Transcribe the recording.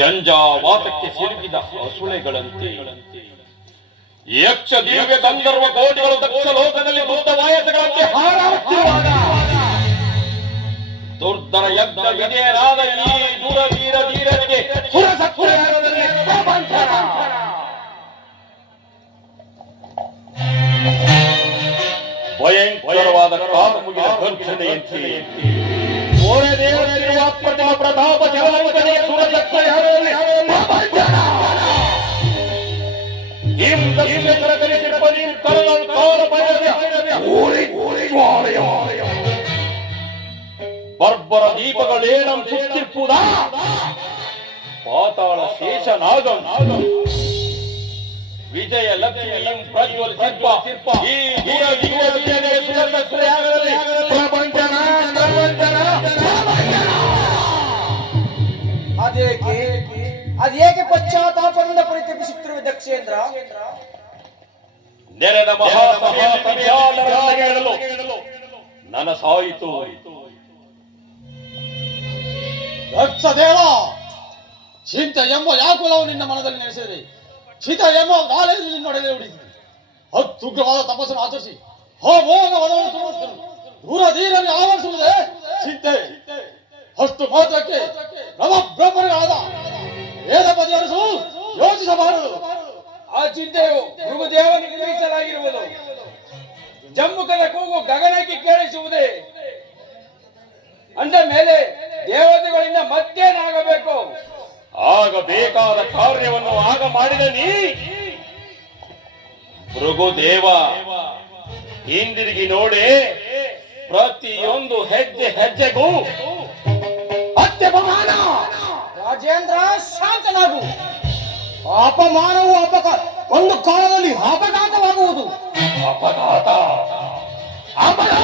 ಜಂಜಾವಾತಕ್ಕೆ ಸಿಲುಕಿದ ಹಸುಳೆಗಳಂತೆ ಯಕ್ಷ ದಿವ್ಯ ಗಂಧರ್ವ ಕೋಟಿಗಳು ದಕ್ಷ ಲೋಕದಲ್ಲಿ ಬುದ್ಧ ವಾಯಸಗಳಂತೆ ಹಾರಾಡುತ್ತಿರುವಾಗ ದುರ್ಧರ ಯಜ್ಞ ವಿಜಯನಾದ ಈ ದುರವೀರ ಧೀರನಿಗೆ ಸುರಸತ್ವಯಾಗದಲ್ಲಿ ಪ್ರಪಂಚನ ಭಯಂಕರವಾದ ಕಾಲ ಮುಗಿದ ಗರ್ಜನೆಯಂತೆ ಓರೆ ದೇವರಿರುವ ಪ್ರತಿಮ ಪ್ರತಾಪ ಜಲವನಿಗೆ ಸುರಸತ್ವಯಾಗದಲ್ಲಿ ಪ್ರಪಂಚನ ಹಿಂ ದಕ್ಷಿಣೇಂದ್ರ ಕಲಿಸಿದ ಬಲಿ ಕರಗಳ ಕಾಲ ಭಯದ ಓರಿ ಓರಿ ವಾಲಯ ಬರ್ಬರ ದೀಪಗಳೇನಂ ಸುತ್ತಿಪ್ಪುದ ಪಾತಾಳ ಶೇಷನಾಗಂ ವಿಜಯ ಲಕ್ಷ್ಮಿ ಪ್ರಜ್ವಲಿಸಿಪ್ಪ ಈ ಸುರಸತ್ವಯಾಗದಲ್ಲಿ ಪ್ರಪಂಚನ ಪ್ರಪಂಚನ ಅದೇಕೆ ಪಶ್ಚಾತ್ತಾಪದಿಂದ ಪರಿತಪಿಸುತ್ತಿರುವ ದಕ್ಷೇಂದ್ರ ನೆರೆದ ಮಹಾಸಭೆಯ ನನ್ನ ಸಾಯಿತು ದಕ್ಷದೇವ ಚಿಂತ ಎಂಬ ಯಾಕುಲವು ನಿನ್ನ ಮನದಲ್ಲಿ ನೆನೆಸಿದೆ ಚಿತ ಎಂಬ ನಾಳೆಯಲ್ಲಿ ನಿನ್ನೊಡನೆ ಉಳಿದಿದೆ ಅತ್ಯುಗ್ರವಾದ ತಪಸ್ಸನ್ನು ಆಚರಿಸಿ ಹೋಗ ವನವನ್ನು ತುಂಬಿಸಿದನು ದೂರ ಧೀರನ್ನು ಆವರಿಸುವುದೇ ಚಿಂತೆ ಅಷ್ಟು ಮಾತ್ರಕ್ಕೆ ನವ ಬ್ರಹ್ಮಗಳಾದ ವೇದ ಪರಿಹರಿಸು ಯೋಚಿಸಬಾರದು. ಆ ಚಿಂತೆಯು ಮೃಗದೇವನಿಗೆ ಮೀಸಲಾಗಿರುವುದು. ಜಮ್ಮುಕದ ಕೂಗು ಗಗನಕ್ಕೆ ಕೇಳಿಸುವುದೇ ಅಂದ ಮೇಲೆ ದೇವತೆಗಳಿಂದ ಮತ್ತೇನಾಗಬೇಕು? ಆಗಬೇಕಾದ ಕಾರ್ಯವನ್ನು ಆಗ ಮಾಡಿದ ನೀ ಭೃಗುದೇವ ಹಿಂದಿರುಗಿ ನೋಡಿ ಪ್ರತಿಯೊಂದು ಹೆಜ್ಜೆ ಹೆಜ್ಜೆಗೂ ಅತ್ಯಪಮಾನ. ರಾಜೇಂದ್ರ ಶಾಂತನಾಗು. ಅಪಮಾನವು ಒಂದು ಕಾಲದಲ್ಲಿ ಅಪಘಾತವಾಗುವುದು. ಅಪಘಾತ ಅಪಘಾತ